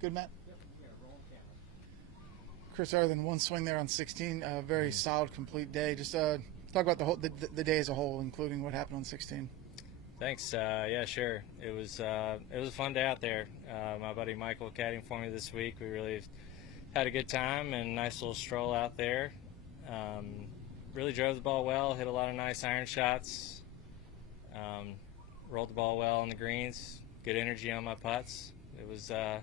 Good, Matt? Chris, other than one swing there on 16, very solid, complete day. Just talk about the day as a whole, including what happened on 16. Thanks. Yeah, sure. It was a fun day out there. My buddy Michael caddying for me this week. We really had a good time and nice little stroll out there. Really drove the ball well, hit a lot of nice iron shots, rolled the ball well on the greens, good energy on my putts. It was a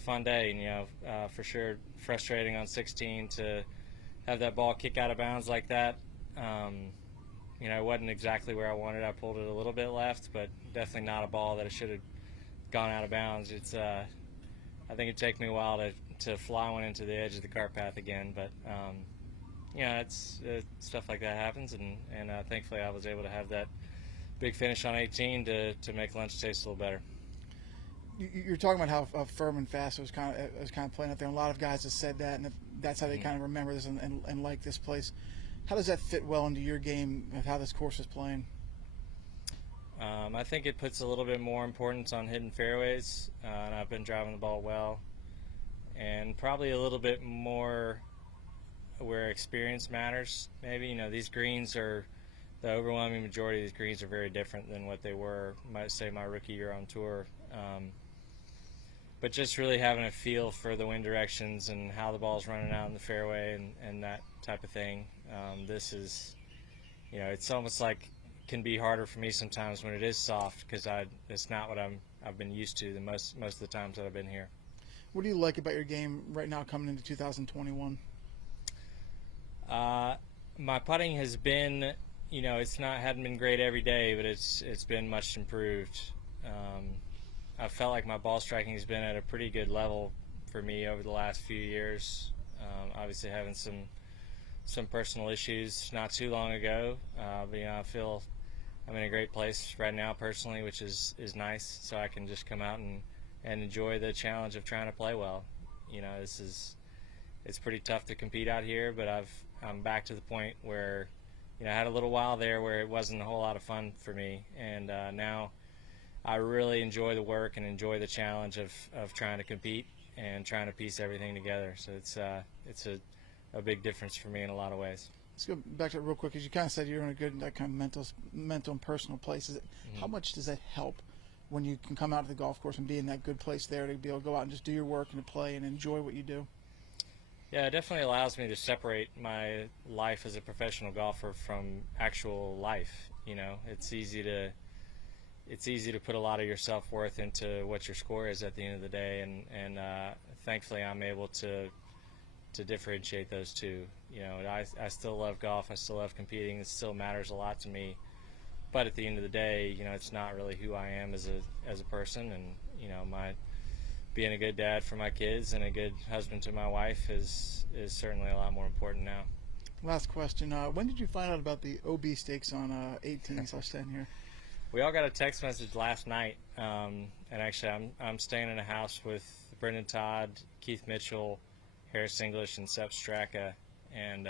fun day, and, for sure frustrating on 16 to have that ball kick out of bounds like that. It wasn't exactly where I wanted. I pulled it a little bit left, but definitely not a ball that it should have gone out of bounds. I think it'd take me a while to fly one into the edge of the cart path again, but it's stuff like that happens, and thankfully I was able to have that big finish on 18 to make lunch taste a little better. You're talking about how firm and fast it was kind of playing out there. And a lot of guys have said that, and that's how they kind of remember this and like this place. How does that fit well into your game of how this course is playing? I think it puts a little bit more importance on hitting fairways, and I've been driving the ball well, and probably a little bit more where experience matters. Maybe these greens are the overwhelming majority of these greens are very different than what they were, might say, my rookie year on tour. But just really having a feel for the wind directions and how the ball's running out in the fairway and that type of thing. This is, it's almost like can be harder for me sometimes when it is soft because it's not what I've been used to most of the times that I've been here. What do you like about your game right now coming into 2021? My putting has been, hadn't been great every day, but it's been much improved. I felt like my ball striking has been at a pretty good level for me over the last few years. Obviously having some personal issues not too long ago, but I feel I'm in a great place right now personally, which is nice. So I can just come out and enjoy the challenge of trying to play well. It's pretty tough to compete out here, but I'm back to the point where I had a little while there where it wasn't a whole lot of fun for me, and now I really enjoy the work and enjoy the challenge of trying to compete and trying to piece everything together. So it's a big difference for me in a lot of ways. Let's go back to it real quick, because you kind of said you're in a good that kind of mental and personal place. How much does that help when you can come out to the golf course and be in that good place there to be able to go out and just do your work and to play and enjoy what you do? Yeah, it definitely allows me to separate my life as a professional golfer from actual life. It's easy to put a lot of your self-worth into what your score is at the end of the day, and thankfully I'm able to differentiate those two. I still love golf, I still love competing, it still matters a lot to me, but at the end of the day, it's not really who I am as a person, and my being a good dad for my kids and a good husband to my wife is certainly a lot more important now. Last question, when did you find out about the OB stakes on 18/10 here? We all got a text message last night, and actually I'm staying in a house with Brendan Todd, Keith Mitchell, Harris English, and Sepp Straka, and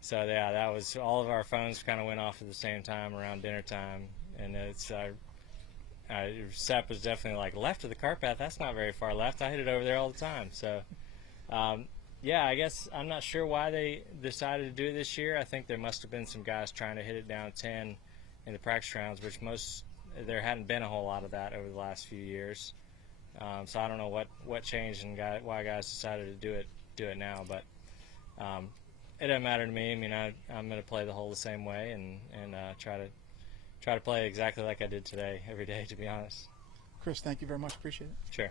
so yeah, that was all of our phones kind of went off at the same time around dinner time, and Sepp was definitely like, left of the cart path, that's not very far left, I hit it over there all the time. So yeah, I guess I'm not sure why they decided to do it this year. I think there must have been some guys trying to hit it down 10 in the practice rounds, which there hadn't been a whole lot of that over the last few years. So I don't know what changed and why guys decided to do it now, but it doesn't matter to me. I mean, I'm going to play the hole the same way and try to play exactly like I did today every day, to be honest. Chris, thank you very much. Appreciate it. Sure.